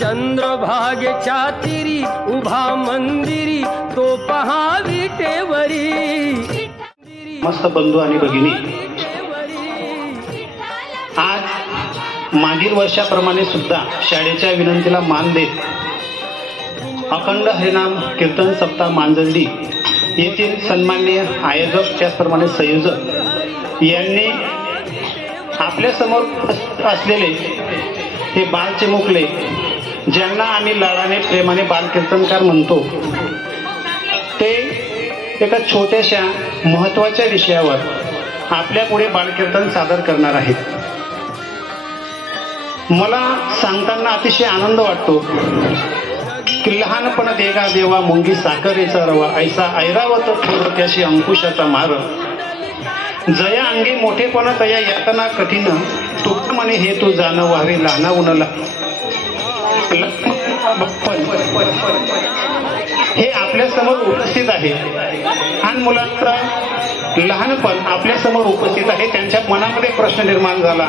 चंद्रभागेच्या तीरी उभा मंदिरी तो पहा विटेवरी. मस्त बंधू आणि भगिनी, आज मागील वर्षाप्रमाणे सुद्धा शाळेच्या विनंतीला मान देत अखंड हरिनाम कीर्तन सप्ताह मांजर्डी येथील सन्माननीय आयोजक त्याचप्रमाणे संयोजक यांनी आपल्यासमोर असलेले हे बालचिमुकले, ज्यांना आम्ही लाडाने प्रेमाने बालकीर्तनकार म्हणतो, ते एका छोट्याशा महत्त्वाच्या विषयावर आपल्या पुढे बालकीर्तन सादर करणार आहेत. मला सांगताना अतिशय आनंद वाटतो की लहानपण देगा देवा मुंगी साखरेचा रवा, ऐसा ऐरावत थोर त्याशी अंकुशाचा मार, जया अंगी मोठेपणा तया यातना कठीण, तू म्हणे हे तू जाणं व्हावे लहाना उनला. हे आपल्या समोर उपस्थित आहे आणि मुलांचा लहानपण आपल्या समोर उपस्थित आहे. त्यांच्या मनामध्ये प्रश्न निर्माण झाला,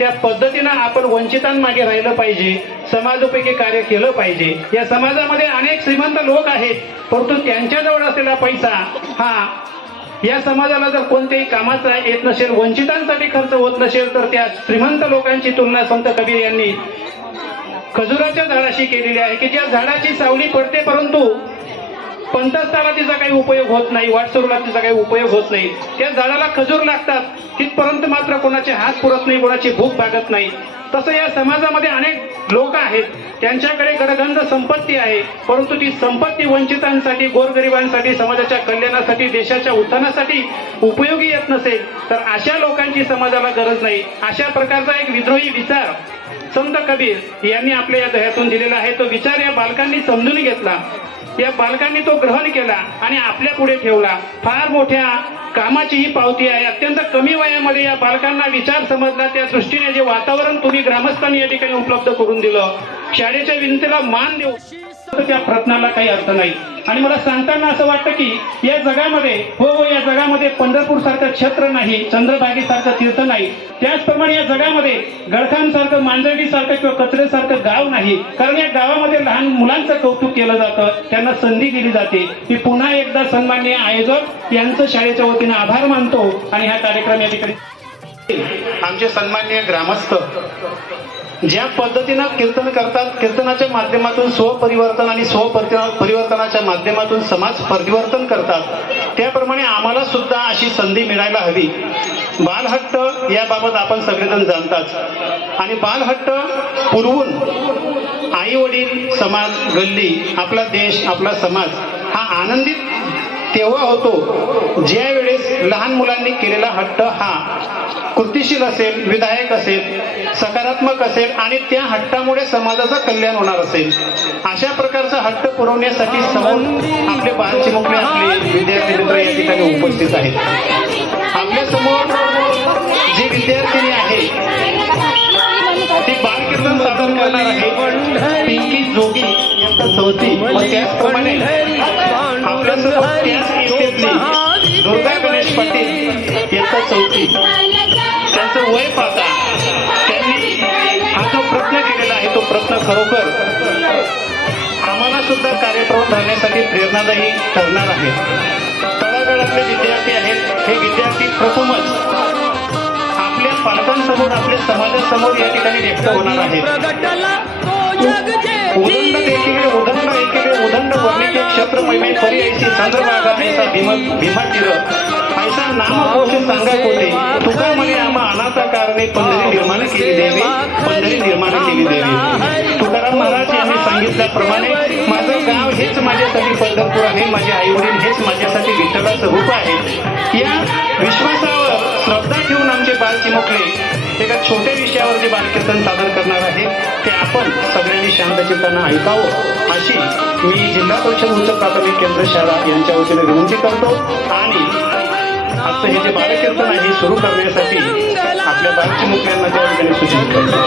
त्या पद्धतीनं आपण वंचितांमागे राहिलं पाहिजे, समाजोपयोगी कार्य केलं पाहिजे. या समाजामध्ये अनेक श्रीमंत लोक आहेत, परंतु त्यांच्याजवळ असलेला पैसा हा या समाजाला जर कोणत्याही कामाचा येत नसेल, वंचितांसाठी खर्च होत नसेल, तर त्या श्रीमंत लोकांची तुलना संत कबीर यांनी खजुराच्या झाडाशी केलेली आहे की ज्या झाडाची सावली पडते परंतु पंथस्थाला तिचा काही उपयोग होत नाही, वाटसरूला तिचा काही उपयोग होत नाही. त्या झाडाला खजूर लागतात, तिथपर्यंत मात्र कोणाचे हात पुरत नाही, कोणाची भूक भागत नाही. तसं या समाजामध्ये अनेक लोक आहेत, त्यांच्याकडे गडगंज संपत्ती आहे, परंतु ती संपत्ती वंचितांसाठी, गोरगरिबांसाठी, समाजाच्या कल्याणासाठी, देशाच्या उत्थानासाठी उपयोगी येत नसेल तर अशा लोकांची समाजाला गरज नाही. अशा प्रकारचा एक विद्रोही विचार संत कबीर यांनी आपल्या या दह्यातून दिलेला आहे. तो विचार या बालकांनी समजून घेतला, या बालकांनी तो ग्रहण केला आणि आपल्या पुढे ठेवला. फार मोठ्या कामाची ही पावती आहे. अत्यंत कमी वयामध्ये या बालकांना विचार समजला, त्या दृष्टीने जे वातावरण तुम्ही ग्रामस्थांनी या ठिकाणी उपलब्ध करून दिलं, शाळेच्या भिंतीला मान देऊ, त्या प्रश्नाला काही अर्थ नाही. आणि मला सांगताना असं वाटतं की या जगामध्ये या जगामध्ये पंढरपूर सारखं छत्र नाही, चंद्रभागी सारखं तीर्थ नाही, त्याचप्रमाणे या जगामध्ये गडखांसारखं, मांजर्डी सारखं किंवा कचरेसारखं गाव नाही. कारण या गावामध्ये लहान मुलांचं कौतुक केलं जातं, त्यांना संधी दिली जाते. मी पुन्हा एकदा सन्माननीय आयोजक यांचं शाळेच्या वतीने आभार मानतो आणि हा कार्यक्रम या ठिकाणी आमचे सन्माननीय ग्रामस्थ ज्या पद्धतीनं कीर्तन करतात, कीर्तनाच्या माध्यमातून स्वपरिवर्तन आणि स्वपरिवर्तनाच्या माध्यमातून समाज परिवर्तन करतात, त्याप्रमाणे आम्हाला सुद्धा अशी संधी मिळायला हवी. बालहट्ट याबाबत आपण सगळेजण जाणताच आणि बालहट्ट पुरवून आई वडील, समाज, गल्ली, आपला देश, आपला समाज हा आनंदित तेव्हा होतो ज्या वेळेस लहान मुलांनी केलेला हट्ट हा कृतिशील असेल, विधायक असेल, सकारात्मक असेल आणि त्या हट्टामुळे समाजाचं कल्याण होणार असेल. अशा प्रकारचा हट्ट पुरवण्यासाठी समोर आपले बालचिमुकले, आपले विद्यार्थी मित्र या ठिकाणी उपस्थित आहेत. आपल्या समोर जे विद्यार्थिनी आहे ती बालकीर्तन सादर करणार आहे पिंकी जोगी यांचा चौथी व त्याचप्रमाणे आपल्यासमोर त्याच इयत्तेतली दुर्गा गणेश पाटील यांचा चौथी. त्यांचं वय पाहता त्यांनी हा जो प्रयत्न केलेला आहे तो प्रयत्न खरोखर आम्हाला सुद्धा कार्यप्रवृत्त राहण्यासाठी प्रेरणादायी ठरणार आहे. तळागाळातले विद्यार्थी आहेत, हे विद्यार्थी प्रथमच आपल्या पालकांसमोर, आपल्या समाजासमोर या ठिकाणी व्यक्त होणार आहेत. उदंड देखील उदंड एकेले उदंड वर्णिके क्षेत्र महिमे परी ऐसी चंद्रभागा ऐसा भीमातीर ऐसा नामघोष सांगा कोठे तुका म्हणे आम्हा अनाथा कारणे पंढरी निर्माण केली देवी, पंढरी निर्माण केली देवी. तुकाराम महाराज यांनी सांगितल्याप्रमाणे माझं गाव हेच माझ्यासाठी पंढरपूर आहे, माझे आई वडील हेच माझ्यासाठी विठ्ठलाचं रूप आहे. या विश्वासावर श्रद्धा ठेवून आमचे बालचिमुकले एका छोट्या विषयावर जे बालकीर्तन सादर करणार आहे ते आपण सगळ्यांनी शांतचित्तानं ऐकावं अशी मी जिल्हा परिषद उच्च प्राथमिक केंद्र शाळा यांच्या वतीने विनंती करतो. आणि आजचं हे जे बालकीर्तन आहे सुरू करण्यासाठी आपल्या बालचिमुकल्यांना त्या ठिकाणी सूचित करतो.